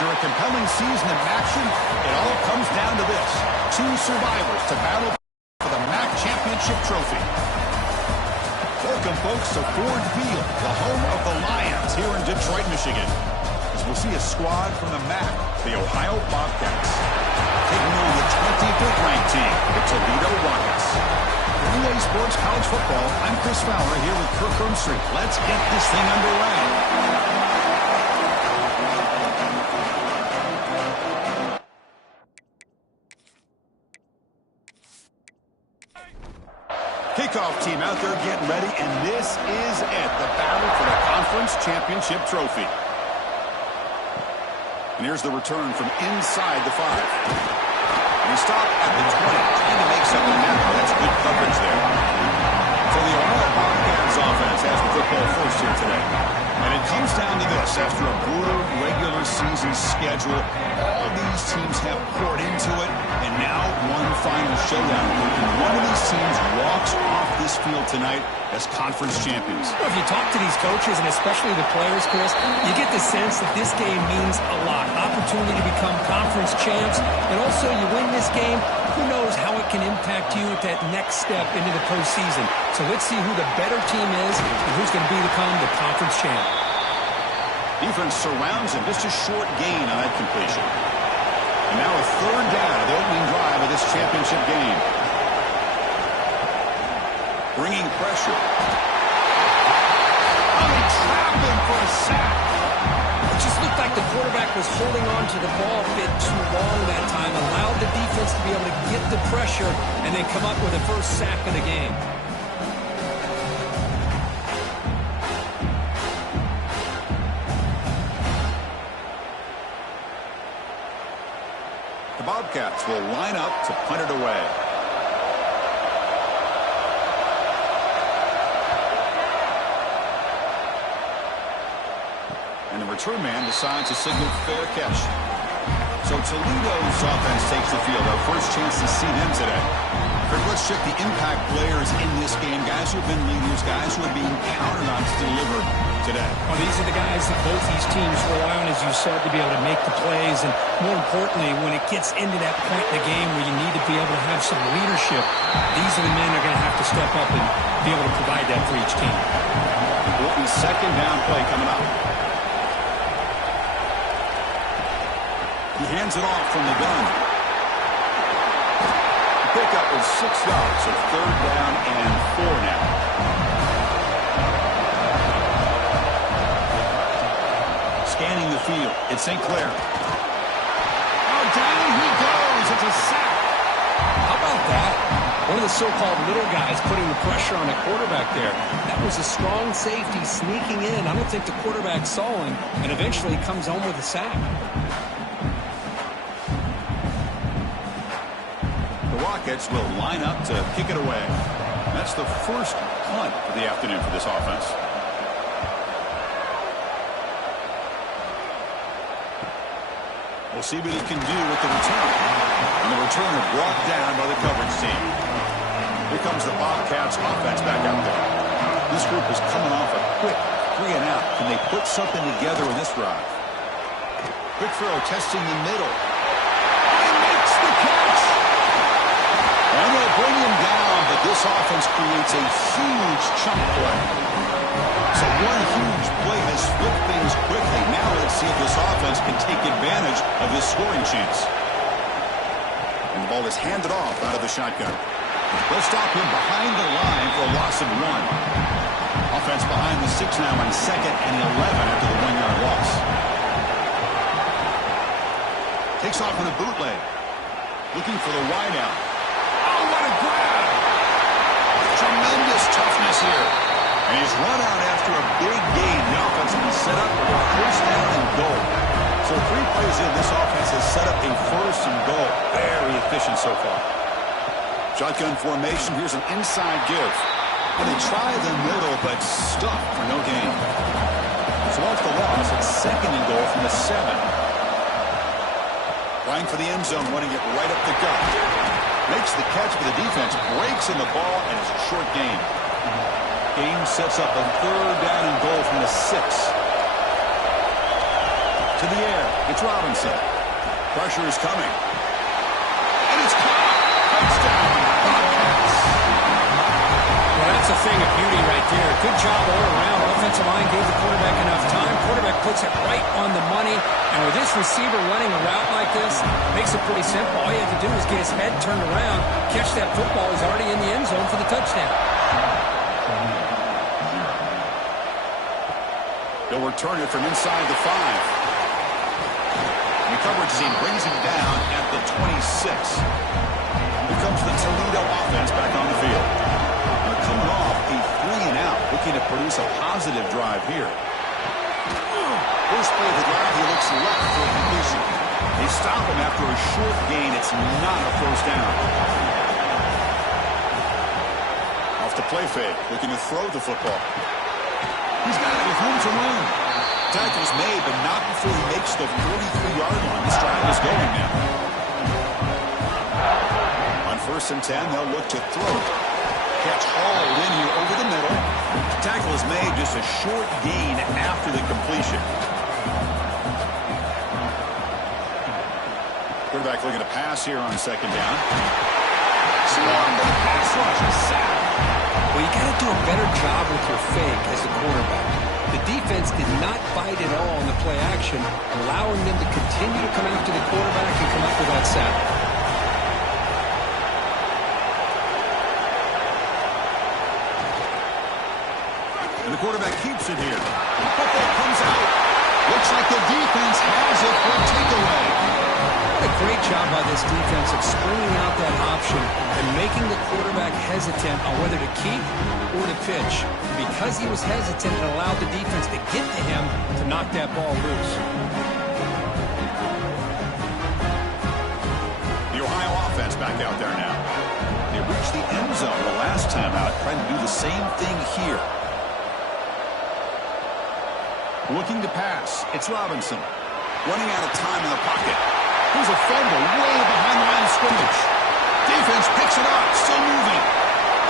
After a compelling season of action, it all comes down to this. Two survivors to battle for the MAC Championship trophy. Welcome, folks, to Ford Field, the home of the Lions here in Detroit, Michigan. As we'll see a squad from the MAC, the Ohio Bobcats, taking on the 25th ranked team, the Toledo Rockets. For DGAA Sports College Football, I'm Chris Fowler here with Kirk Ermstreet. Let's get this thing underway. Kickoff team out there getting ready, and this is it, the battle for the conference championship trophy. And here's the return from inside the 5. And he stopped at the 20, trying to make something happen. That's good coverage there. So the Ohio Bobcats offense has the football first here today. And it comes down to this. After a brutal regular season schedule, all these teams have poured into it, and now one final showdown. And one of these teams walks off this field tonight as conference champions. Well, if you talk to these coaches, and especially the players, Chris, you get the sense that this game means a lot. Opportunity to become conference champs, and also you win this game, who knows how it can impact you at that next step into the postseason. So let's see who the better team is and who's going to become the conference champ. Defense surrounds him. Just a short gain on that completion. And now a third down of the opening drive of this championship game. Bringing pressure. Oh, they trap him for a sack. It just looked like the quarterback was holding on to the ball a bit too long that time, allowed the defense to be able to get the pressure and then come up with the first sack of the game. The Bobcats will line up to punt it away. And the return man decides to signal fair catch. So Toledo's offense takes the field. Our first chance to see them today. Let's check the impact players in this game. Guys who have been leaders, guys who are being counted on to deliver today. Well, these are the guys that both these teams rely on, as you said, to be able to make the plays. And more importantly, when it gets into that point in the game where you need to be able to have some leadership, these are the men that are going to have to step up and be able to provide that for each team. Will be second down play coming up. He hands it off from the gun. The pickup is 6 yards, so third down and 4 now. Scanning the field, it's St. Clair. Oh, down he goes. It's a sack. How about that? One of the so-called little guys putting the pressure on the quarterback there. That was a strong safety sneaking in. I don't think the quarterback saw him, and eventually comes home with a sack. Rockets will line up to kick it away. That's the first punt of the afternoon for this offense. We'll see what he can do with the return. And the return is brought down by the coverage team. Here comes the Bobcats offense back out there. This group is coming off a quick 3 and out. Can they put something together in this drive? Quick throw, testing the middle. He makes the catch. And they'll bring him down, but this offense creates a huge chunk play. So one huge play has flipped things quickly. Now let's see if this offense can take advantage of this scoring chance. And the ball is handed off out of the shotgun. They'll stop him behind the line for a loss of 1. Offense behind the 6 now on 2nd and 11 after the 1-yard loss. Takes off on a bootleg. Looking for the wideout. Oh, what a grab! Tremendous toughness here. And he's run out after a big gain. The offense will be set up for a first down and goal. So 3 plays in, this offense has set up a first and goal. Very efficient so far. Shotgun formation. Here's an inside give. And they try the middle, but stuck for no gain. So off the loss, it's 2nd and goal from the 7. Trying for the end zone, running it right up the gut. Makes the catch, but the defense breaks in the ball, and it's a short gain. Game sets up a 3rd down and goal from the 6. To the air. It's Robinson. Pressure is coming. And it's caught. Touchdown, Bobcats. Well, that's a thing of beauty right there. Good job all around. Offensive line gave the quarterback enough time. Quarterback puts it right on the money. And with this receiver running a route like this, makes it pretty simple. All you have to do is get his head turned around, catch that football. He's already in the end zone for the touchdown. They'll return it from inside the 5. The coverage team brings him down at the 26. Here comes the Toledo offense back on the field. They're coming off a 3-and-out, looking to produce a positive drive here. First play of the drive, he looks left for a completion. They stop him after a short gain. It's not a first down. Off the play fake, looking to throw the football. He's got it with room to run. Tackle's made, but not before he makes the 43-yard line. This drive is going now. On 1st and 10, they'll look to throw. Catch hauled in here over the middle. Tackle is made, just a short gain after the completion. Quarterback looking to pass here on 2nd down. Swarmed the pass rush, a sack. Well, you got to do a better job with your fake as the quarterback. The defense did not bite at all on the play action, allowing them to continue to come after the quarterback and come up with that sack. And the quarterback keeps it here. The football comes out. Looks like the defense has it for a takeaway. What a great job by this defense of springing out that option and making the quarterback hesitant on whether to keep or to pitch. Because he was hesitant, and allowed the defense to get to him to knock that ball loose. The Ohio offense back out there now. They reached the end zone the last time out, trying to do the same thing here. Looking to pass. It's Robinson. Running out of time in the pocket. Here's a fumble way behind the line of scrimmage. Defense picks it up, still moving.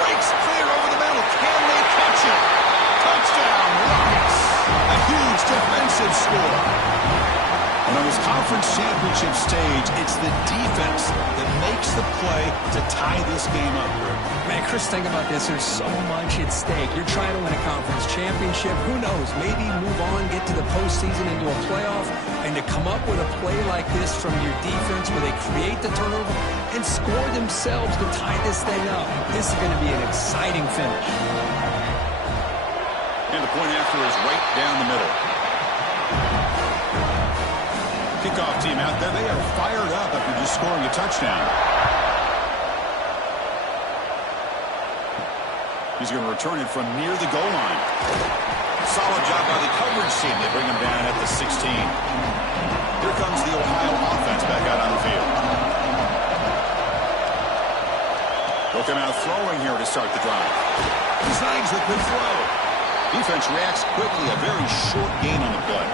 Breaks clear over the middle. Can they catch it? Touchdown, Rockets. A huge defensive score. And on this conference championship stage, it's the defense that makes the play to tie this game up. Man, Chris, think about this. There's so much at stake. You're trying to win a conference championship. Who knows? Maybe move on, get to the postseason, into a playoff. And to come up with a play like this from your defense where they create the turnover and score themselves to tie this thing up. This is going to be an exciting finish. And the point after is right down the middle. Kickoff team out there, they are fired up after just scoring a touchdown. He's going to return it from near the goal line. Solid job by the coverage team. They bring him down at the 16. Here comes the Ohio offense back out on the field. They'll come out throwing here to start the drive. He snags a good throw. Defense reacts quickly. A very short gain on the play.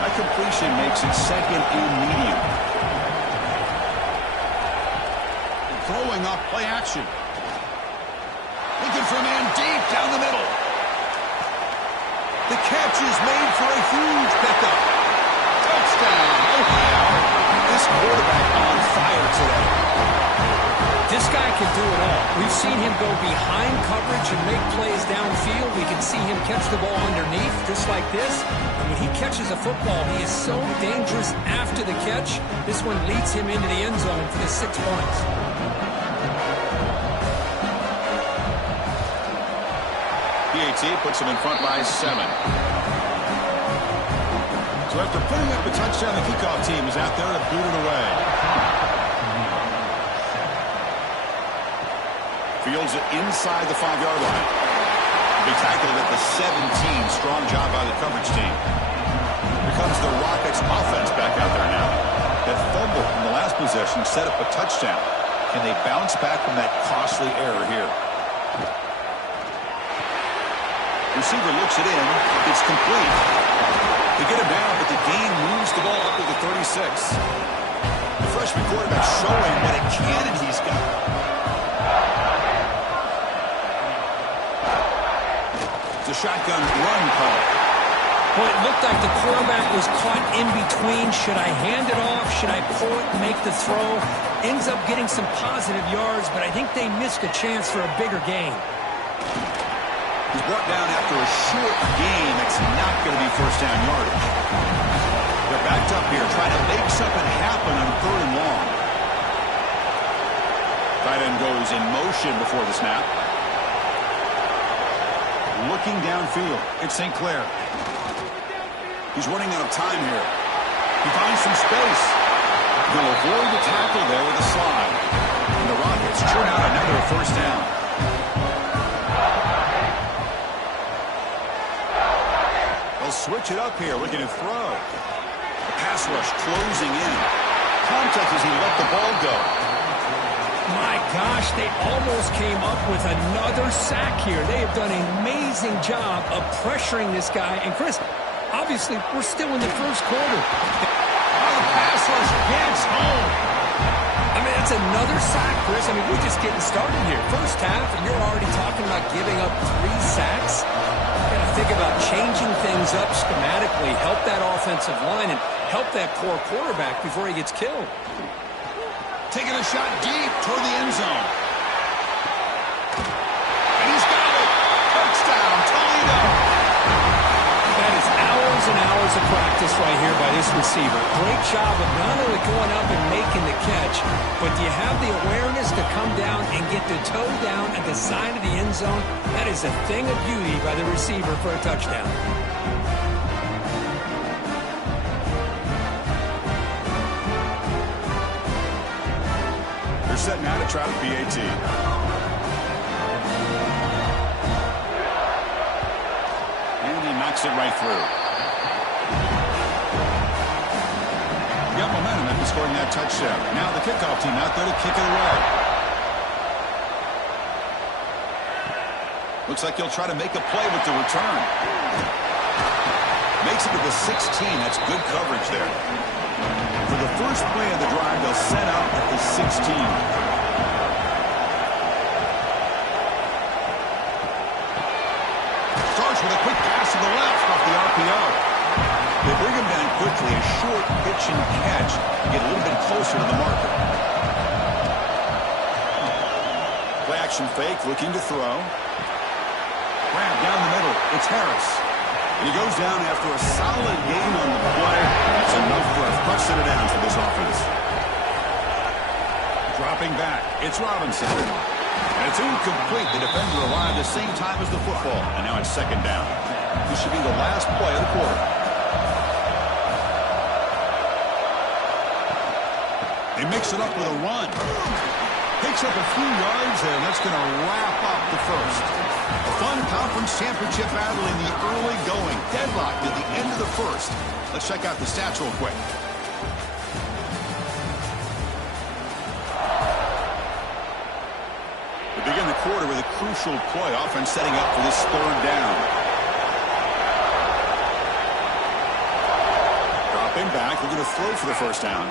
That completion makes it 2nd and medium. Throwing off play action. Looking for a man deep down the middle. The catch is made for a huge pickup. Touchdown, Ohio. This quarterback on fire today. This guy can do it all. We've seen him go behind coverage and make plays downfield. We can see him catch the ball underneath, just like this. And when he catches a football, he is so dangerous after the catch. This one leads him into the end zone for the 6 points. PAT puts him in front by 7. So after putting up a touchdown, the kickoff team is out there to boot it away. Fields it inside the 5-yard line. Be tackled at the 17. Strong job by the coverage team. Here comes the Rockets offense back out there now. That fumble in the last possession set up a touchdown. Can they bounce back from that costly error here? Receiver looks it in. It's complete. They get him down, but the gain moves the ball up to the 36. The freshman quarterback showing what a cannon he's got. It's a shotgun run call. Well, it looked like the quarterback was caught in between. Should I hand it off? Should I pull it and make the throw? Ends up getting some positive yards, but I think they missed a chance for a bigger gain. He's brought down after a short gain. It's not going to be first down yardage. They're backed up here, trying to make something happen on 3rd and long. Tight end goes in motion before the snap. Looking downfield, it's St. Clair. He's running out of time here. He finds some space. He'll avoid the tackle there with a slide. And the Rockets churn out another first down. They'll switch it up here, looking to throw. The pass rush closing in. Contact as he let the ball go. My gosh, they almost came up with another sack here. They have done an amazing job of pressuring this guy. And Chris, obviously, we're still in the first quarter. Oh, the pass rush gets home. I mean, that's another sack, Chris. I mean, we're just getting started here. First half, and you're already talking about giving up 3 sacks. You got to think about changing things up schematically, help that offensive line, and help that poor quarterback before he gets killed. Taking a shot deep toward the end zone. And he's got it. Touchdown, Toledo. That is hours and hours of practice right here by this receiver. Great job of not only going up and making the catch, but do you have the awareness to come down and get the toe down at the side of the end zone? That is a thing of beauty by the receiver for a touchdown. Set now to try the PAT. And he knocks it right through. Got momentum after scoring that touchdown. Now the kickoff team out there to kick it away. Looks like he'll try to make a play with the return. Makes it to the 16. That's good coverage there. For the first play of the drive, they'll set out at the 16. Starts with a quick pass to the left off the RPO. They bring him down quickly. A short pitch and catch to get a little bit closer to the marker. Play action fake, looking to throw. Grab down the middle. It's Harris. He goes down after a solid game on the play. That's enough for a first set of downs for this offense. Dropping back, it's Robinson. And it's incomplete. The defender arrived the same time as the football. And now it's second down. This should be the last play of the quarter. They mix it up with a run. Picks up a few yards there, and that's going to wrap up the first. A fun conference championship battle in the early going. Deadlocked at the end of the first. Let's check out the stats real quick. We begin the quarter with a crucial play. Offense setting up for this third down. Dropping back. We're going to throw for the first down.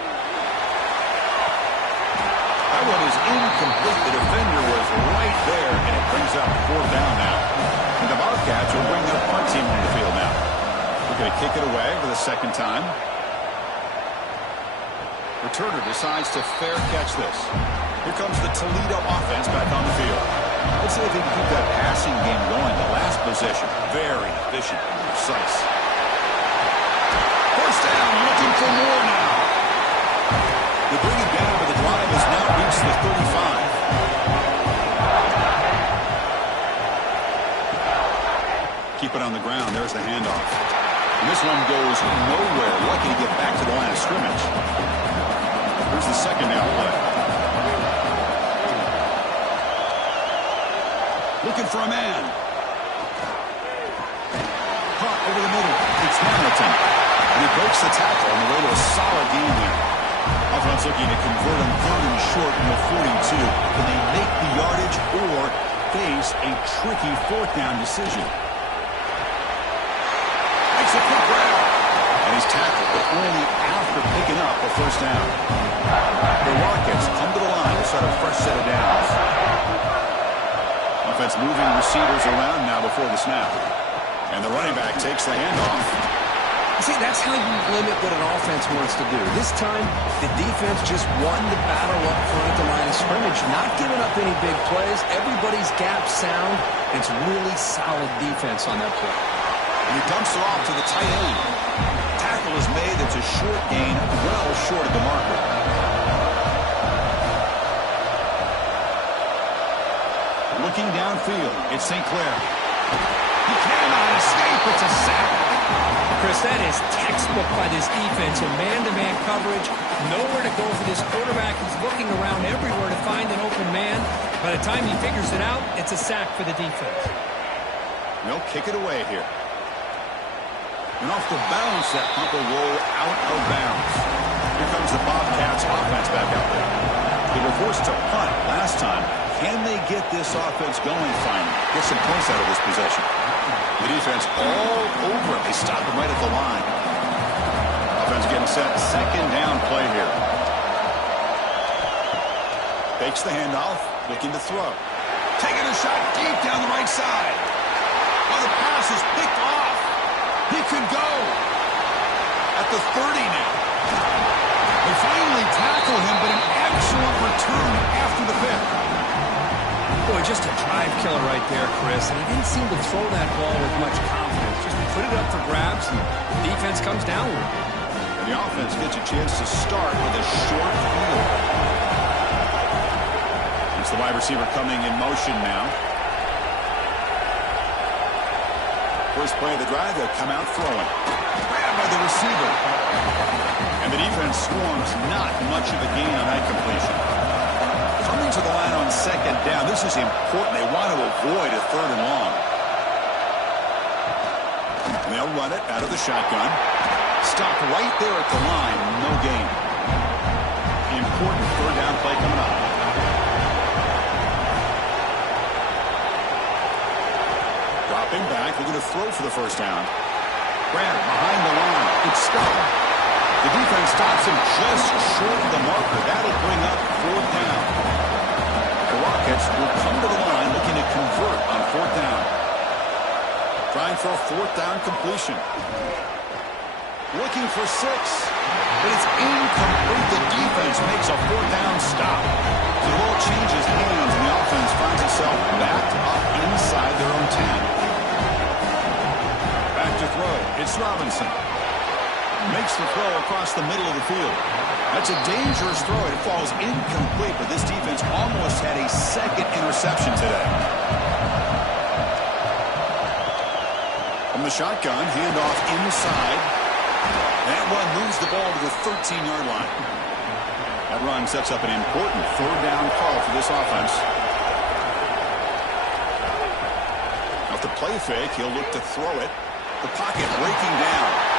That one is incomplete. The defender was right there, and it brings up fourth down now. And the Bobcats will bring their punt team on the field now. We're going to kick it away for the second time. Returner decides to fair catch this. Here comes the Toledo offense back on the field. Let's see if they can keep that passing game going. The last possession, very efficient and precise. First down, looking for more now. They bring it down, but the drive has now reached the 35. Keep it on the ground. There's the handoff. And this one goes nowhere. Lucky to get back to the line of scrimmage. Here's the second down play. Looking for a man. Caught over the middle. It's Hamilton. And he breaks the tackle on the way to a solid game there. Offense looking to convert on third and short in the 42. Can they make the yardage or face a tricky fourth down decision? Makes a quick grab. And he's tackled, but only after picking up a first down. The Rockets come to the line to start a fresh set of downs. Offense moving receivers around now before the snap. And the running back takes the handoff. See, that's how you limit what an offense wants to do. This time, the defense just won the battle up front at the line of scrimmage, not giving up any big plays. Everybody's gap sound. It's really solid defense on that play. And he dumps it off to the tight end. Tackle is made. It's a short gain, well short of the marker. Looking downfield, it's St. Clair. He cannot escape. It's a sack. Chris, that is textbook by this defense in man-to-man coverage. Nowhere to go for this quarterback. He's looking around everywhere to find an open man. By the time he figures it out, it's a sack for the defense. They'll kick it away here. And off the bounce, that punt will roll out of bounds. Here comes the Bobcats offense back out there. They were forced to punt last time. Can they get this offense going finally? Get some points out of this possession. The defense all over it. They stop him right at the line. Offense getting set. Second down play here. Fakes the handoff. Looking to throw. Taking a shot deep down the right side. Oh, the pass is picked off. He could go. At the 30 now. They finally tackle him, but an excellent return after the pick. Boy, just a drive killer right there, Chris. And he didn't seem to throw that ball with much confidence. Just put it up for grabs, and the defense comes down with it. And the offense gets a chance to start with a short field. It's the wide receiver coming in motion now. First play of the drive, they'll come out throwing. Grabbed by the receiver. And the defense swarms not much of a gain on that completion. Coming to the line on second down. This is important. They want to avoid a third and long. And they'll run it out of the shotgun. Stop right there at the line. No gain. Important third down play coming up. Dropping back. They're going to throw for the first down. Grant behind the line. It's stopped. The defense stops him just short of the marker. That'll bring up fourth down. The Rockets will come to the line looking to convert on fourth down. Trying for a fourth down completion. Looking for 6. But it's incomplete. The defense makes a fourth down stop. So the ball changes hands and the offense finds itself backed up inside their own 10. Back to throw. It's Robinson. Makes the throw across the middle of the field. That's a dangerous throw. It falls incomplete, but this defense almost had a second interception today. From the shotgun, handoff inside. That run moves the ball to the 13-yard line. That run sets up an important third down call for this offense. Off the play fake, he'll look to throw it. The pocket breaking down.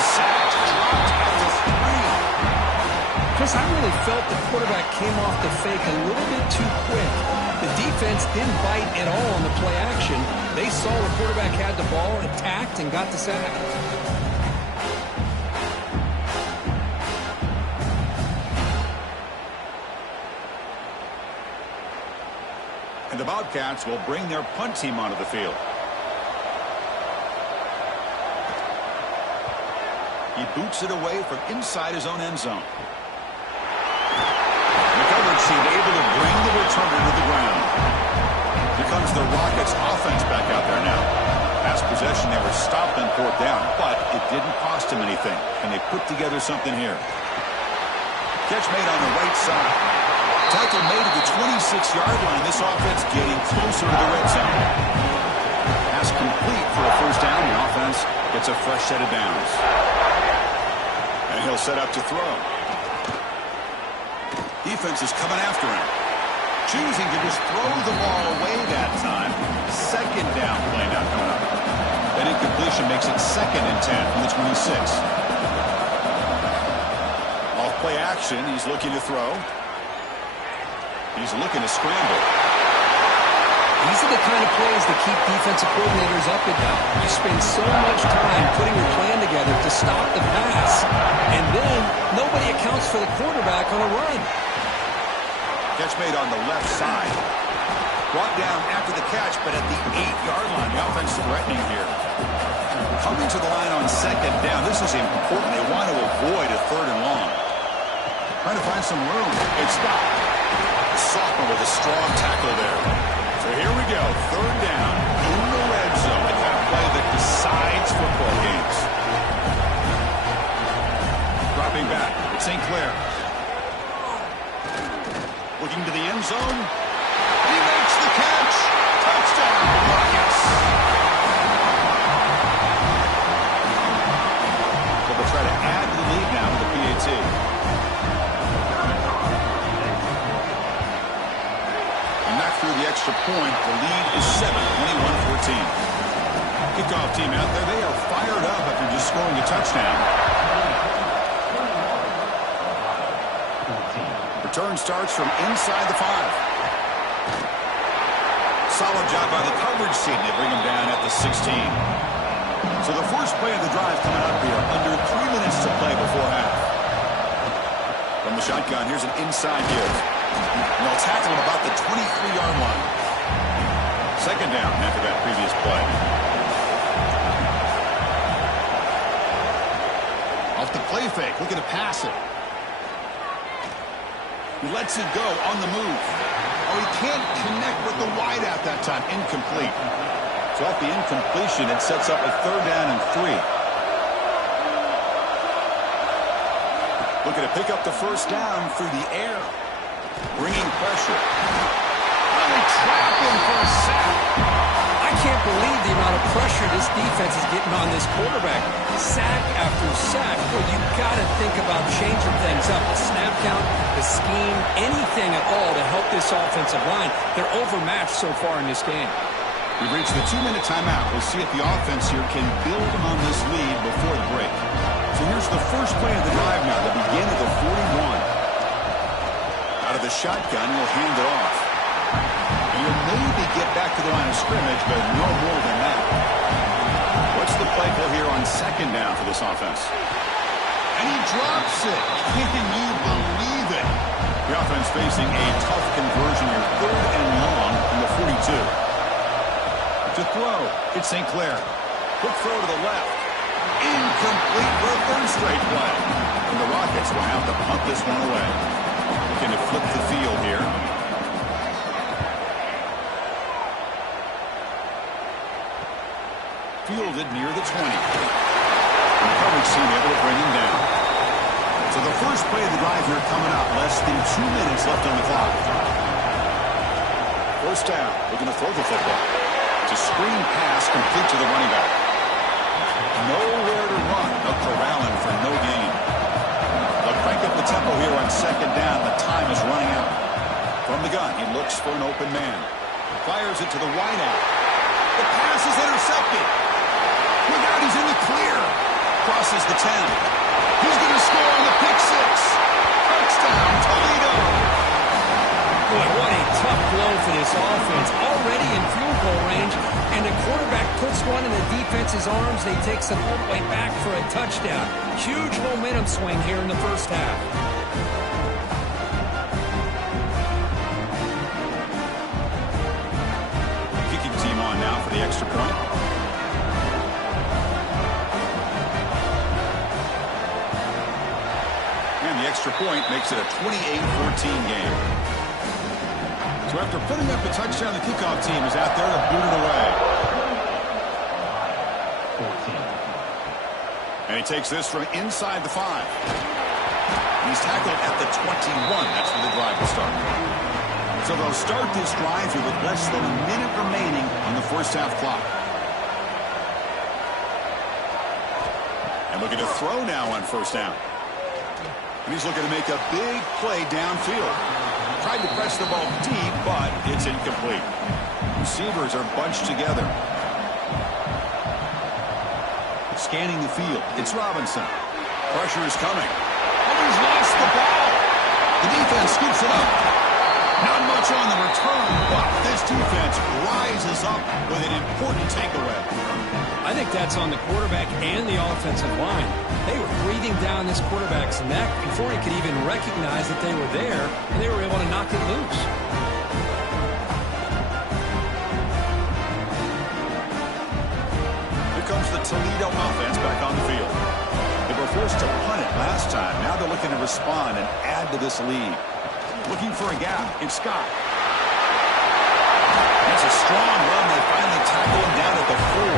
Sacked, dropped at the 3. Chris, I really felt the quarterback came off the fake a little bit too quick. The defense didn't bite at all on the play action. They saw the quarterback had the ball, attacked, and got the sack. And the Bobcats will bring their punt team onto the field. He boots it away from inside his own end zone. The coverage team able to bring the returner to the ground. Here comes the Rockets offense back out there now. Last possession, they were stopped on fourth down, but it didn't cost them anything. And they put together something here. Catch made on the right side. Tackle made at the 26-yard line. This offense getting closer to the red zone. Pass complete for a first down. The offense gets a fresh set of downs. And he'll set up to throw. Defense is coming after him. Choosing to just throw the ball away that time. Second down play now coming up. That incompletion makes it 2nd and 10 from the 26. Off play action. He's looking to throw. He's looking to scramble. These are the kind of plays that keep defensive coordinators up and down. You spend so much time putting your plan together to stop the pass, and then nobody accounts for the quarterback on a run. Catch made on the left side. Brought down after the catch, but at the 8-yard line. The offense threatening here. Coming to the line on second down. This is important. They want to avoid a third and long. Trying to find some room. It's stopped. Sophomore with a strong tackle there. So here we go. Third down in the red zone. The kind of play that decides football games. Dropping back. It's St. Clair. Looking to the end zone. He makes the catch. Touchdown, Rockets. So they'll try to add to the lead now with the PAT. And not through the extra point. The lead is 7, 21-14. Kickoff team out there. They are fired up after just scoring a touchdown. Return starts from inside the 5. Solid job by the coverage team. They bring him down at the 16. So the first play of the drive coming up here. Under 3 minutes to play before half. From the shotgun, here's an inside give. And they'll tackle him about the 23-yard line. Second down after that previous play. Off the play fake, looking to pass it. He lets it go on the move. Oh, he can't connect with the wideout that time. Incomplete. So off the incompletion, it sets up a third down and 3. Looking to pick up the first down through the air. Bringing pressure. Oh, they trap him for a sack. I can't believe the amount of pressure this defense is getting on this quarterback. Sack after sack. Well, you got to think about changing things up. The snap count, the scheme, anything at all to help this offensive line. They're overmatched so far in this game. We've reached the 2-minute timeout. We'll see if the offense here can build on this lead before the break. So here's the first play of the drive now, the begin of the 41. Out of the shotgun, he'll hand it off. He'll maybe get back to the line of scrimmage, but no more than that. What's the play call here on second down for this offense? And he drops it. Can you believe it? The offense facing a tough conversion here. Third and long from the 42. To throw, it's St. Clair. Quick throw to the left. Incomplete for a third straight play. And the Rockets will have to punt this one away. Looking to flip the field here. Fielded near the 20. The coverage team able to bring him down. So the first play of the drive here coming up. Less than 2 minutes left on the clock. First down. Looking to throw the football. It's a screen pass complete to the running back. Nowhere to run. A corralling for no gain. They'll crank up the tempo here on second down. The time is running out. From the gun, he looks for an open man. Fires it to the wideout. The pass is intercepted. Look out, he's in the clear. Crosses the 10. He's going to score on the pick six. Touchdown, Toledo. Boy, what a tough blow for this offense. Already in field goal range, and the quarterback puts one in the defense's arms. They takes it all the way back for a touchdown. Huge momentum swing here in the first half. Kicking team on now for the extra point. And the extra point makes it a 28-14 game. So after putting up a touchdown, the kickoff team is out there to boot it away. 14. And he takes this from inside the 5. He's tackled at the 21. That's where the drive will start. So they'll start this drive here with less than a minute remaining on the first half clock. And looking to throw now on first down. And he's looking to make a big play downfield. Tried to press the ball deep, but it's incomplete. Receivers are bunched together. Scanning the field. It's Robinson. Pressure is coming. Oh, he's lost the ball. The defense scoops it up. Not much on the return, but this defense rises up with an important takeaway. I think that's on the quarterback and the offensive line. They were breathing down this quarterback's neck before he could even recognize that they were there, and they were able to knock it loose. Here comes the the Toledo offense back on the field. They were forced to punt it last time. Now they're looking to respond and add to this lead. Looking for a gap. It's Scott. It's a strong run. They finally tackle him down at the 4.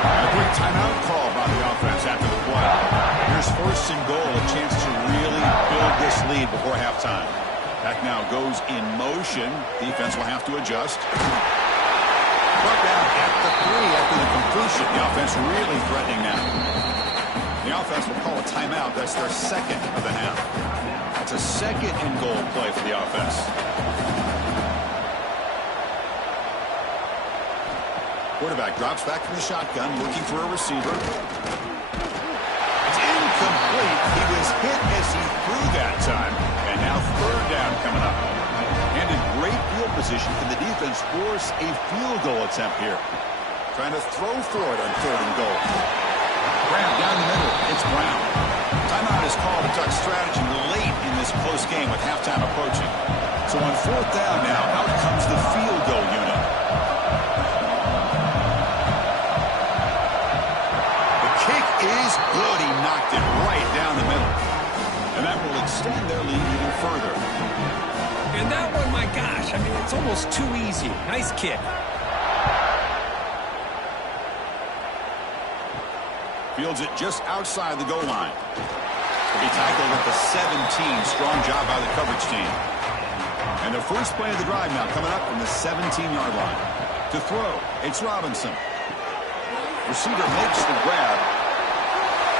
And a quick timeout call by the offense after the play. Here's first and goal, a chance to really build this lead before halftime. Pack now goes in motion. Defense will have to adjust. Brought down at the 3 after the completion. The offense really threatening now. The offense will call a timeout. That's their second of the half. That's a second and goal play for the offense. Quarterback drops back from the shotgun, looking for a receiver. It's incomplete. He was hit as he threw that time. And now third down coming up. And in great field position, can the defense force a field goal attempt here? Trying to throw for it on third and goal. Grab down the middle. It's Brown. Timeout is called to talk strategy late in this close game with halftime approaching. So on fourth down now, out comes the field goal unit. The kick is good. He knocked it right down the middle. And that will extend their lead even further. And that one, my gosh, I mean, it's almost too easy. Nice kick. Fields it just outside the goal line. He'll be tackled at the 17. Strong job by the coverage team. And the first play of the drive now coming up from the 17-yard line. To throw, it's Robinson. Receiver makes the grab.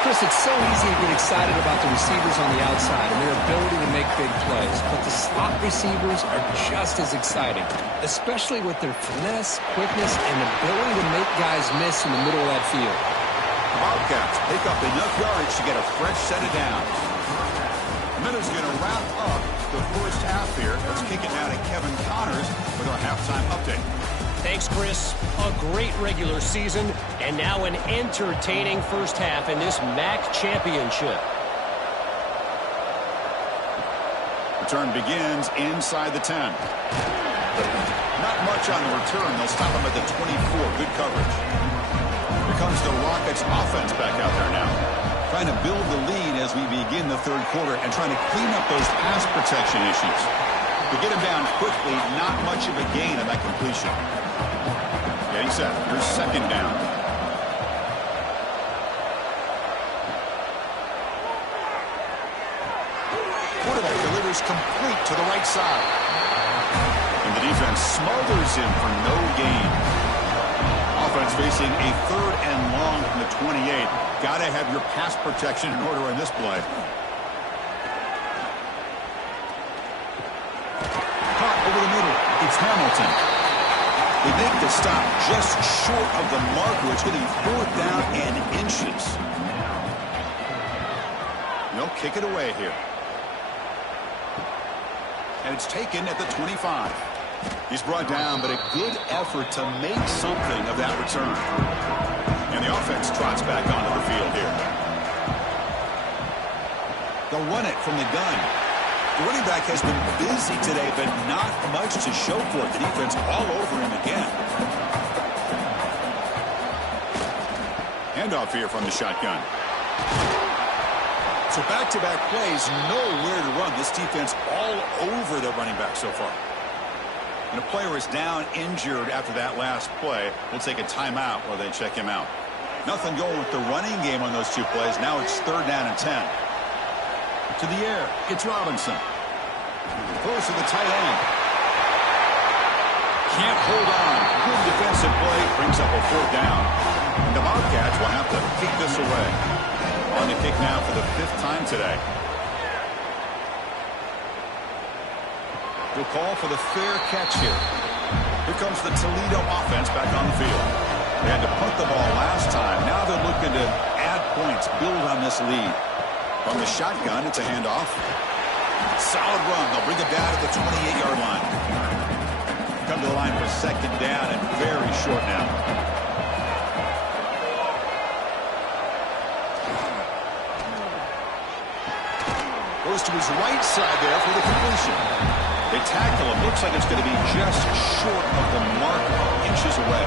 Chris, it's so easy to get excited about the receivers on the outside and their ability to make big plays. But the slot receivers are just as exciting, especially with their finesse, quickness, and ability to make guys miss in the middle of that field. Bobcats pick up enough yardage to get a fresh set of downs. Miller's going to wrap up the first half here. Let's kick it now to Kevin Connors with our halftime update. Thanks, Chris. A great regular season, and now an entertaining first half in this MAC championship. Return begins inside the 10. Not much on the return. They'll stop him at the 24. Good coverage. Here comes the Rockets offense back out there now. Trying to build the lead as we begin the third quarter and trying to clean up those pass protection issues. To get him down quickly, not much of a gain on that completion. Getting set. Here's second down. Quarterback delivers complete to the right side. And the defense smothers him for no gain. Offense facing a third and long from the 28. Got to have your pass protection in order on this play. Caught over the middle. It's Hamilton. They make the stop just short of the marker. It's going to be fourth down and inches. They'll kick it away here. And it's taken at the 25. He's brought down, but a good effort to make something of that return. And the offense trots back onto the field here. They'll run it from the gun. The running back has been busy today, but not much to show for it. The defense all over him again. Handoff here from the shotgun. So back-to-back plays, nowhere to run. This defense all over the running back so far. And a player is down injured after that last play. We'll take a timeout while they check him out. Nothing going with the running game on those two plays. Now it's third down and 10. To the air, it's Robinson. Throws to the tight end. Can't hold on. Good defensive play. Brings up a fourth down. And the Bobcats will have to kick this away. On the kick now for the 5th time today. We'll call for the fair catch here. Here comes the Toledo offense back on the field. They had to punt the ball last time. Now they're looking to add points, build on this lead. From the shotgun, it's a handoff. Solid run. They'll bring it down at the 28-yard line. Come to the line for second down and very short now. Goes to his right side there for the completion. They tackle him. Looks like it's going to be just short of the mark, inches away.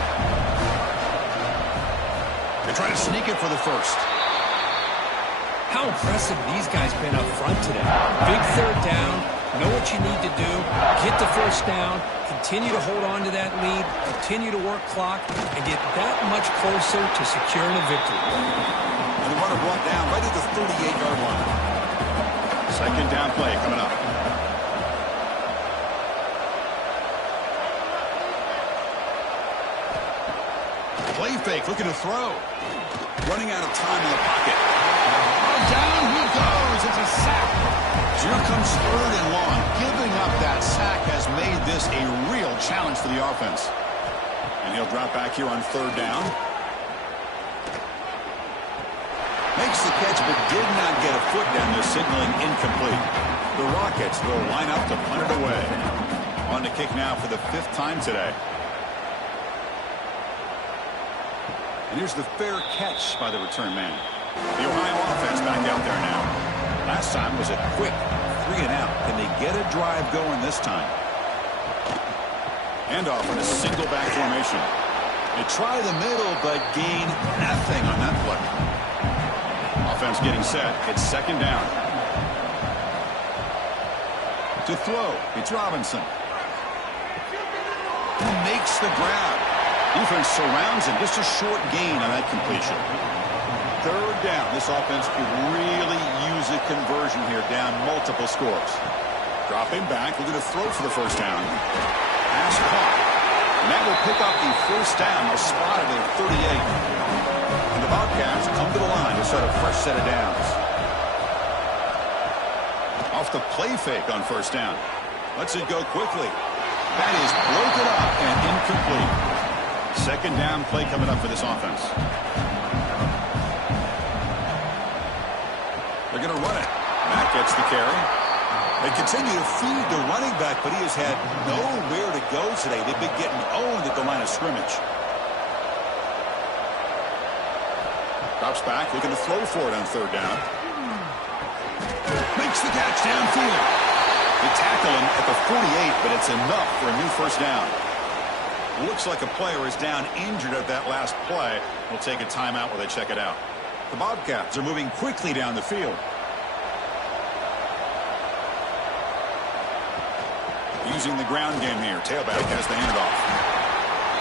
They try to sneak it for the first. How impressive these guys been up front today. Big third down, know what you need to do, get the first down, continue to hold on to that lead, continue to work clock, and get that much closer to securing a victory. And the runner brought down right at the 38-yard line. Second down play coming up. Play fake, looking to throw. Running out of time in the pocket. Down he goes. It's a sack. Here comes third and long. Giving up that sack has made this a real challenge for the offense. And he'll drop back here on third down. Makes the catch, but did not get a foot down there, signaling incomplete. The Rockets will line up to punt it away. On to kick now for the 5th time today. And here's the fair catch by the return man. The Ohio offense back out there now. Last time was a quick 3 and out. Can they get a drive going this time? Handoff in a single back formation. They try the middle, but gain nothing on that play. Offense getting set. It's second down. To throw, it's Robinson. Who makes the grab? Defense surrounds him. Just a short gain on that completion. Third down. This offense could really use a conversion here, down multiple scores. Dropping back, looking to throw for the first down. Pass caught. And that will pick up the first down. They're spotted at 38. And the Bobcats come to the line to start a fresh set of downs. Off the play fake on first down. Lets it go quickly. That is broken up and incomplete. Second down play coming up for this offense. They're going to run it. Matt gets the carry. They continue to feed the running back, but he has had nowhere to go today. They've been getting owned at the line of scrimmage. Drops back, looking to throw for it on third down. Makes the catch downfield. They tackle him at the 48, but it's enough for a new first down. Looks like a player is down injured at that last play. We'll take a timeout while they check it out. The Bobcats are moving quickly down the field. Using the ground game here. Tailback has the handoff.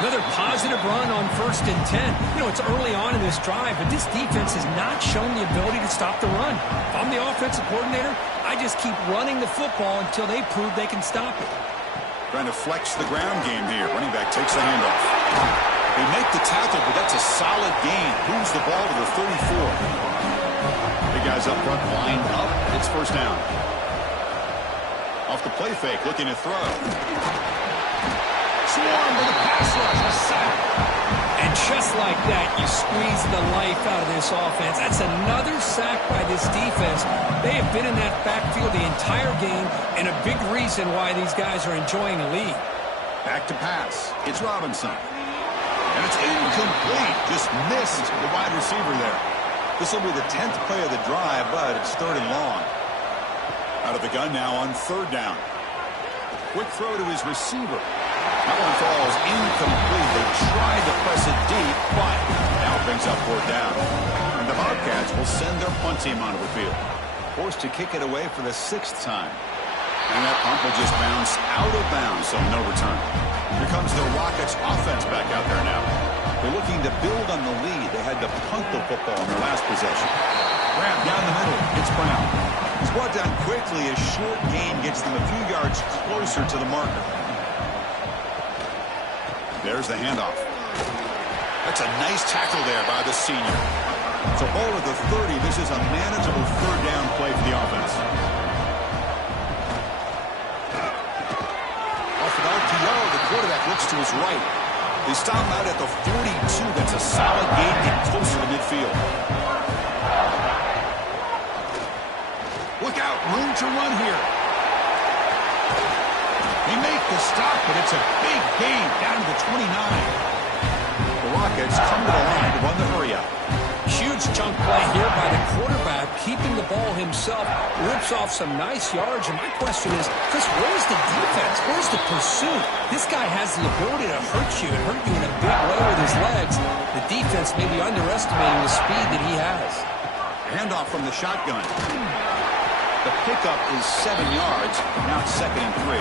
Another positive run on 1st and 10. You know, it's early on in this drive, but this defense has not shown the ability to stop the run. If I'm the offensive coordinator, I just keep running the football until they prove they can stop it. Trying to flex the ground game here. Running back takes the handoff. They make the tackle, but that's a solid gain. Moves the ball to the 34. Big guys up front lined up. It's first down. Off the play fake, looking to throw. Swarm with a pass rush, a sack. And just like that, you squeeze the life out of this offense. That's another sack by this defense. They have been in that backfield the entire game, and a big reason why these guys are enjoying the lead. Back to pass. It's Robinson. And it's incomplete. Just missed the wide receiver there. This will be the 10th play of the drive, but it's third and long. Out of the gun now on third down. Quick throw to his receiver. That one falls incomplete. They tried to press it deep, but now brings up fourth down. And the Bobcats will send their punt team onto the field. Forced to kick it away for the 6th time. And that punt will just bounce out of bounds, so no return. Here comes the Rockets offense back out there now. They're looking to build on the lead. They had to punt the football in their last possession. Grab down the middle. It's Brown. He's brought down quickly. A short gain gets them a few yards closer to the marker. There's the handoff. That's a nice tackle there by the senior. So ball at the 30. This is a manageable third down play for the offense. Off an RPO, the quarterback looks to his right. They stop him out at the 42. That's a solid gain, getting closer to midfield. Look out, room to run here. They make the stop, but it's a big gain down to the 29. The Rockets come to the line to run the hurry up. Huge chunk play here by the quarterback, keeping the ball himself, rips off some nice yards. And my question is, Chris, where's the defense? Where's the pursuit? This guy has the ability to hurt you and hurt you in a big way with his legs. The defense may be underestimating the speed that he has. Handoff from the shotgun. The pickup is 7 yards. Now it's 2nd and 3.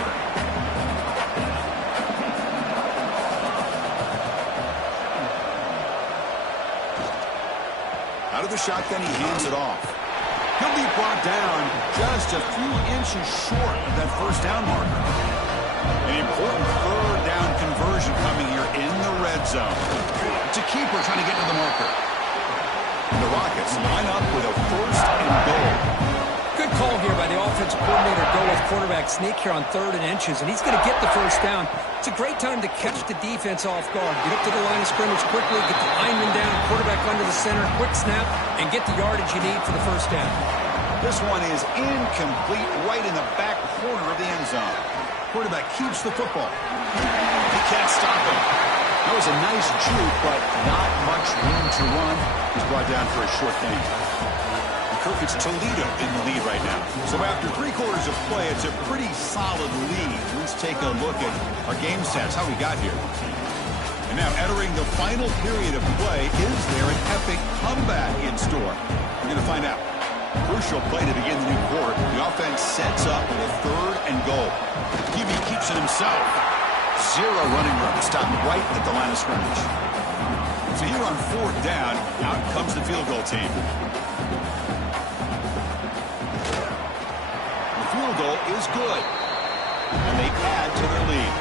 Out of the shotgun, he hands it off. He'll be brought down just a few inches short of that first down marker. An important 3rd down conversion coming here in the red zone. It's a keeper trying to get to the marker. And the Rockets line up with a 1st and goal. Good call here by the offensive coordinator. Go with quarterback sneak here on 3rd and inches, and he's going to get the first down. It's a great time to catch the defense off guard. Get up to the line of scrimmage quickly, get the lineman down, quarterback under the center, quick snap, and get the yardage you need for the first down. This one is incomplete right in the back corner of the end zone. Quarterback keeps the football. He can't stop him. That was a nice juke, but not much room to run. He's brought down for a short gain. Kirk, it's Toledo in the lead right now. So after 3 quarters of play, it's a pretty solid lead. Let's take a look at our game stats, how we got here. And now entering the final period of play, is there an epic comeback in store? We're going to find out. Crucial play to begin the new quarter. The offense sets up with a 3rd and goal. QB keeps it himself. 0 running room. Stopped right at the line of scrimmage. So here on 4th down, out comes the field goal team. Field goal is good, and they add to their lead.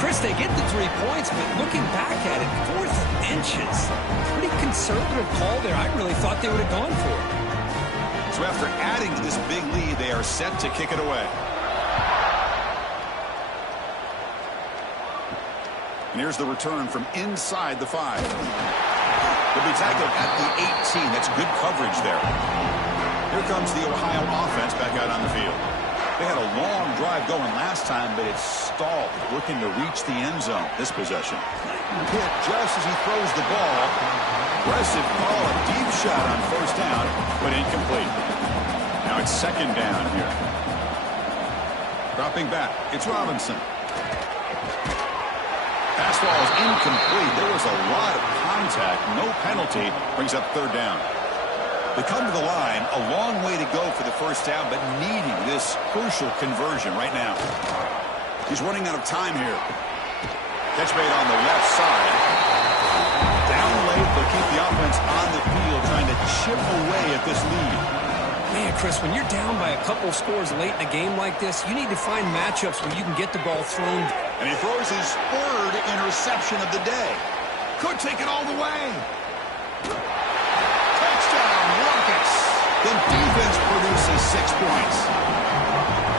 Chris, they get the 3 points, but looking back at it, 4th inches. Pretty conservative call there. I really thought they would have gone for it. So after adding to this big lead, they are set to kick it away. And here's the return from inside the 5. They'll be tackled at the 18. That's good coverage there. Here comes the Ohio offense back out on the field. They had a long drive going last time, but it's stalled, looking to reach the end zone this possession. Hit just as he throws the ball. Aggressive call, a deep shot on 1st down, but incomplete. Now it's 2nd down here. Dropping back, it's Robinson. Pass ball is incomplete. There was a lot of contact. No penalty. Brings up 3rd down. They come to the line, a long way to go for the first down, but needing this crucial conversion right now. He's running out of time here. Catch made on the left side. Down late, they'll keep the offense on the field, trying to chip away at this lead. Man, Chris, when you're down by a couple scores late in a game like this, you need to find matchups where you can get the ball thrown. And he throws his 3rd interception of the day. Could take it all the way. The defense produces 6 points.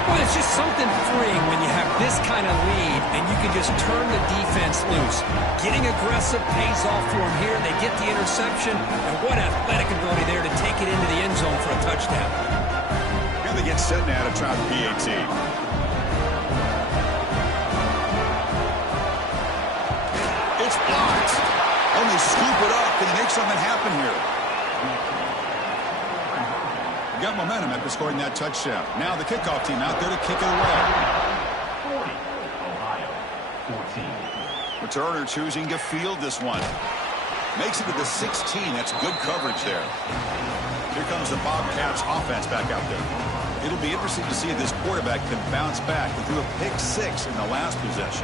Well, it's just something freeing when you have this kind of lead and you can just turn the defense loose. Getting aggressive pays off for them here. They get the interception, and what athletic ability there to take it into the end zone for a touchdown. And they get set now to try the PAT. It's blocked. And they scoop it up. Can they make something happen here? Got momentum after scoring that touchdown. Now the kickoff team out there to kick it away. 40, Ohio, 14. Returner choosing to field this one. Makes it to the 16. That's good coverage there. Here comes the Bobcats offense back out there. It'll be interesting to see if this quarterback can bounce back. They threw a pick 6 in the last possession.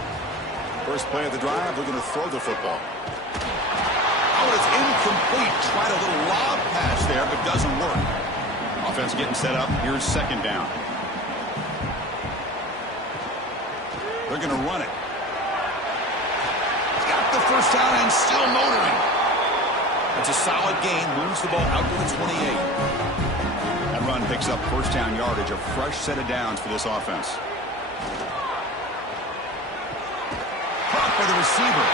First play of the drive, looking to throw the football. Oh, it's incomplete. Tried a little lob pass there, but doesn't work. Offense getting set up. Here's 2nd down. They're going to run it. Got the first down and still motoring. It's a solid gain. Moves the ball out to the 28. That run picks up 1st down yardage. A fresh set of downs for this offense. Caught by the receiver.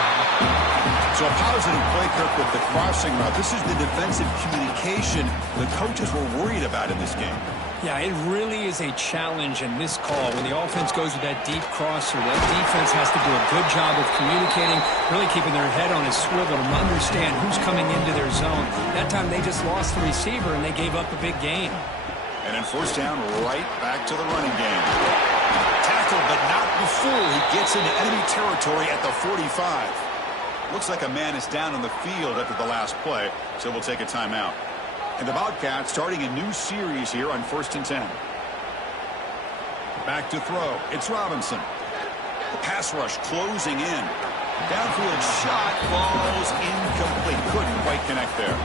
So a positive play, Kirk, with the crossing route. This is the defensive communication the coaches were worried about in this game. Yeah, it really is a challenge in this call. When the offense goes with that deep crosser, that defense has to do a good job of communicating, really keeping their head on a swivel to understand who's coming into their zone. That time they just lost the receiver and they gave up a big gain. And then first down, right back to the running game. Tackled, but not before he gets into enemy territory at the 45. Looks like a man is down on the field after the last play, so we'll take a timeout. And the Bobcats starting a new series here on 1st and 10. Back to throw. It's Robinson. The pass rush closing in. Downfield shot falls incomplete. Couldn't quite connect there.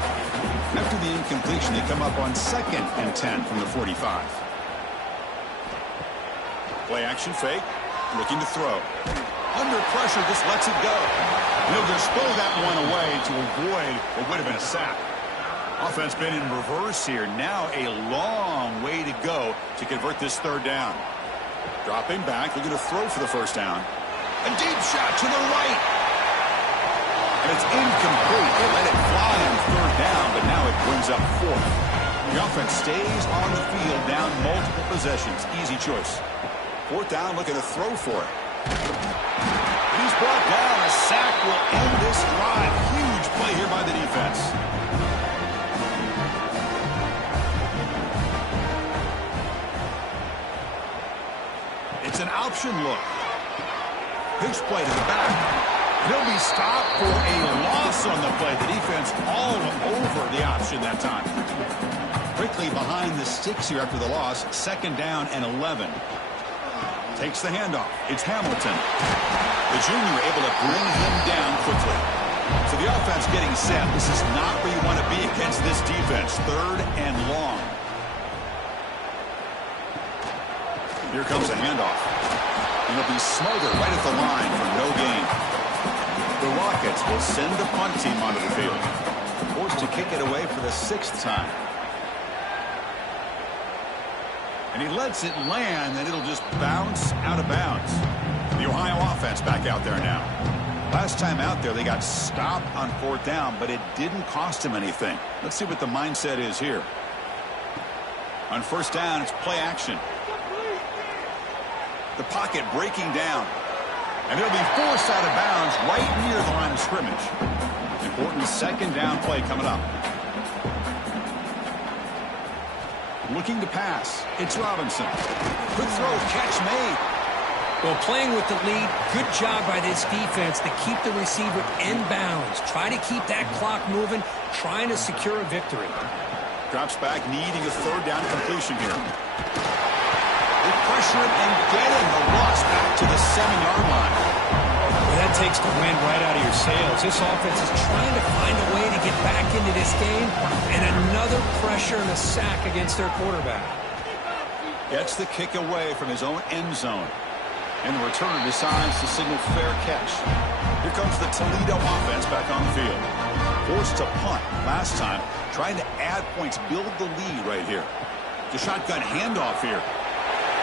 After the incompletion, they come up on 2nd and 10 from the 45. Play action fake. Looking to throw. Under pressure, just lets it go. And he'll just throw that one away to avoid what would have been a sack. Offense been in reverse here. Now a long way to go to convert this 3rd down. Dropping back, looking to throw for the 1st down. A deep shot to the right. And it's incomplete. They let it fly on 3rd down, but now it brings up 4th. The offense stays on the field down multiple possessions. Easy choice. 4th down, looking to throw for it. He's brought down. A sack will end this drive. Huge play here by the defense. It's an option look. Pitch play to the back. He'll be stopped for a loss on the play. The defense all over the option that time. Quickly behind the sticks here after the loss. 2nd down and 11. Takes the handoff. It's Hamilton. The junior able to bring him down quickly. So the offense getting set. This is not where you want to be against this defense. 3rd and long. Here comes a handoff. And it'll be smothered right at the line for no gain. The Rockets will send the punt team onto the field. Forced to kick it away for the 6th time. And he lets it land, and it'll just bounce out of bounds. The Ohio offense back out there now. Last time out there, they got stopped on 4th down, but it didn't cost him anything. Let's see what the mindset is here. On 1st down, it's play action. The pocket breaking down. And it'll be forced out of bounds right near the line of scrimmage. Important 2nd down play coming up. Looking to pass. It's Robinson. Good throw. Catch made. Well, playing with the lead, good job by this defense to keep the receiver in bounds. Try to keep that clock moving, trying to secure a victory. Drops back, needing a 3rd down completion here. They pressure him and get him. The loss back to the 7-yard line. Well, that takes the wind right out of your sails. This offense is trying to find a way to get back into this game, and another pressure and a sack against their quarterback. Gets the kick away from his own end zone. And the returner decides to signal fair catch. Here comes the Toledo offense back on the field. Forced to punt last time, trying to add points, build the lead right here. The shotgun handoff here.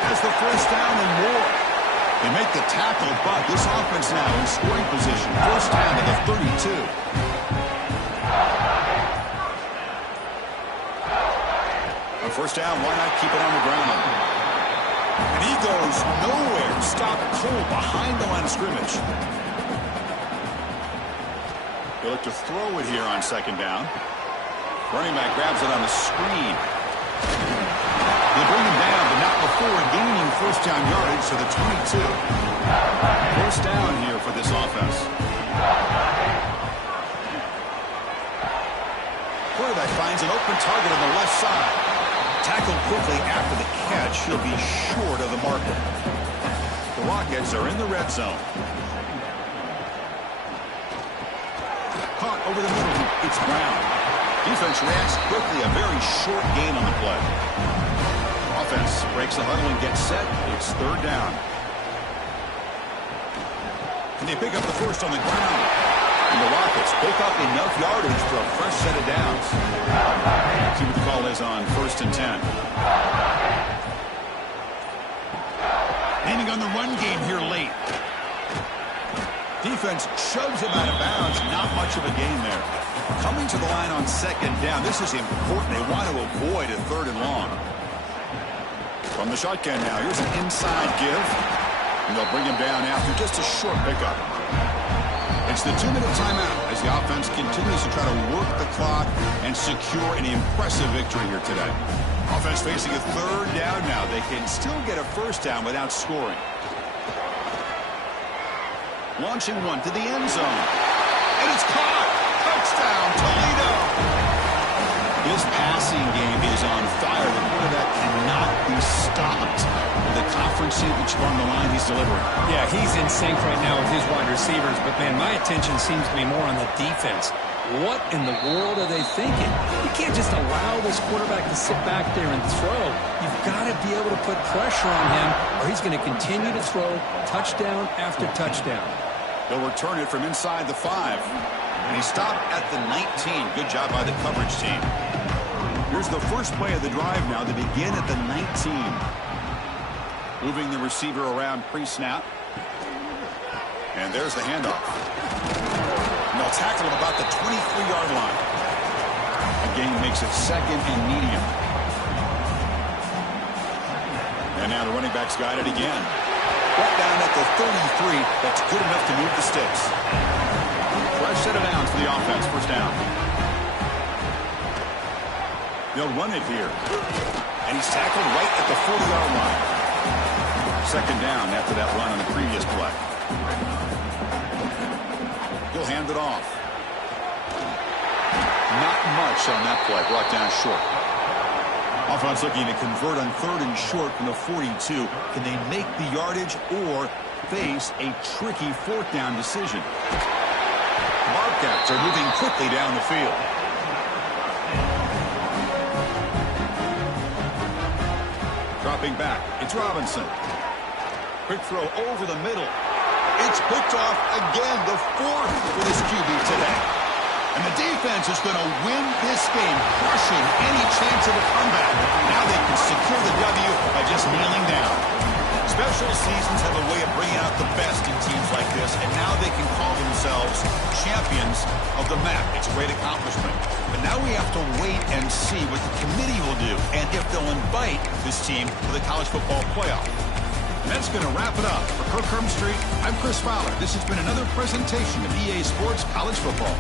Has the 1st down and more. They make the tackle, but this offense now in scoring position. 1st down to the 32. On 1st down, why not keep it on the ground? And he goes nowhere. Stopped cold behind the line of scrimmage. They look to throw it here on 2nd down. Running back grabs it on the screen. They bring him down, but not before gaining 1st down yardage to the 22. 1st down here for this offense. Quarterback finds an open target on the left side. Tackled quickly after the catch. He'll be short of the marker. The Rockets are in the red zone. Caught over the middle. It's Brown. Defense reacts quickly. A very short gain on the play. Offense breaks the huddle and gets set. It's 3rd down. And they pick up the 1st on the ground. And the Rockets pick up enough yardage for a fresh set of downs. See what the call is on 1st and 10. Aiming on the run game here late. Defense shoves him out of bounds. Not much of a gain there. Coming to the line on 2nd down. This is important. They want to avoid a 3rd and long. From the shotgun now, here's an inside give. And they'll bring him down after just a short pickup. It's the 2-minute timeout as the offense continues to try to work the clock and secure an impressive victory here today. Offense facing a third down now. They can still get a first down without scoring. Launching one to the end zone. And it's caught. Touchdown, Toledo. His passing game is on fire. The quarterback cannot be stopped. The conference championship on the line, he's delivering. Yeah, he's in sync right now with his wide receivers, but, man, my attention seems to be more on the defense. What in the world are they thinking? You can't just allow this quarterback to sit back there and throw. You've got to be able to put pressure on him, or he's going to continue to throw touchdown after touchdown. They'll return it from inside the 5. And he stopped at the 19. Good job by the coverage team. Here's the first play of the drive now. They begin at the 19. Moving the receiver around pre-snap. And there's the handoff. And they'll tackle him about the 23-yard line. Again, makes it second and medium. And now the running back's got it again. Brought down at the 33. That's good enough to move the sticks. Fresh set of downs for the offense. First down. They'll run it here. And he's tackled right at the 40-yard line. Second down after that run on the previous play. He'll hand it off. Not much on that play. Brought down short. Offense looking to convert on 3rd and short from the 42. Can they make the yardage or face a tricky 4th down decision? Bobcats are moving quickly down the field. Dropping back, it's Robinson. Quick throw over the middle. It's picked off again, the 4th for this QB today. And the defense is going to win this game, crushing any chance of a comeback. Now they can secure the W by just kneeling down. Special seasons have a way of bringing out the best in teams like this, and now they can call themselves champions of the MAC. It's a great accomplishment. But now we have to wait and see what the committee will do, and if they'll invite this team to the college football playoff. And that's going to wrap it up. For Kirk Street, I'm Chris Fowler. This has been another presentation of EA Sports College Football.